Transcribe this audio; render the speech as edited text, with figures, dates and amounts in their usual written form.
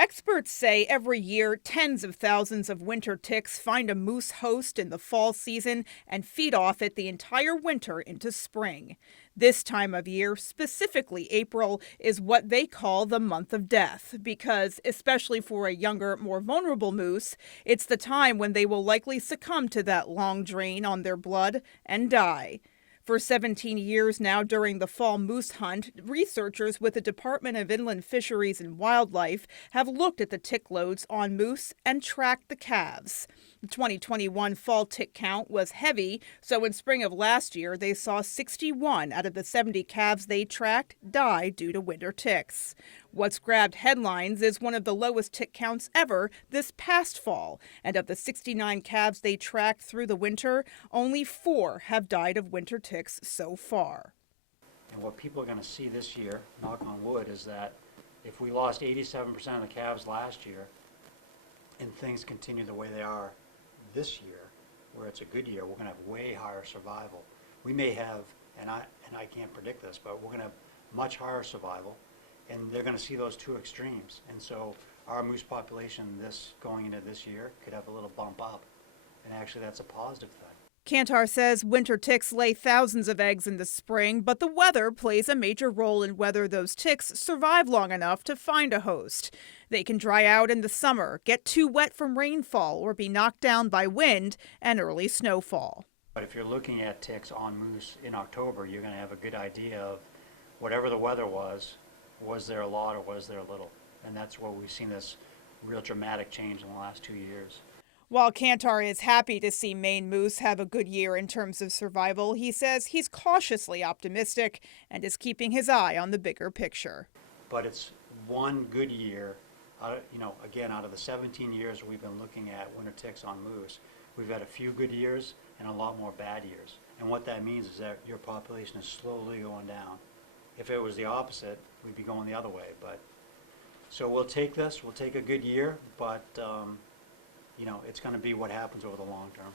Experts say every year tens of thousands of winter ticks find a moose host in the fall season and feed off it the entire winter into spring. This time of year, specifically April, is what they call the month of death because, especially for a younger, more vulnerable moose, it's the time when they will likely succumb to that long drain on their blood and die. For 17 years now, during the fall moose hunt, researchers with the Department of Inland Fisheries and Wildlife have looked at the tick loads on moose and tracked the calves. The 2021 fall tick count was heavy, so in spring of last year, they saw 61 out of the 70 calves they tracked die due to winter ticks. What's grabbed headlines is one of the lowest tick counts ever this past fall, and of the 69 calves they tracked through the winter, only 4 have died of winter ticks so far. And what people are going to see this year, knock on wood, is that if we lost 87% of the calves last year and things continue the way they are this year, where it's a good year, we're going to have way higher survival. We may have, and I can't predict this, but we're going to have much higher survival, and they're going to see those two extremes. And so our moose population going into this year could have a little bump up, and actually that's a positive thing. Kantar says winter ticks lay thousands of eggs in the spring, but the weather plays a major role in whether those ticks survive long enough to find a host. They can dry out in the summer, get too wet from rainfall, or be knocked down by wind and early snowfall. But if you're looking at ticks on moose in October, you're going to have a good idea of whatever the weather was there a lot or was there a little? And that's where we've seen this real dramatic change in the last 2 years. While Kantar is happy to see Maine moose have a good year in terms of survival, he says he's cautiously optimistic and is keeping his eye on the bigger picture. But it's one good year, again, out of the 17 years we've been looking at winter ticks on moose, we've had a few good years and a lot more bad years. And what that means is that your population is slowly going down. If it was the opposite, we'd be going the other way. So we'll take a good year, but it's going to be what happens over the long term.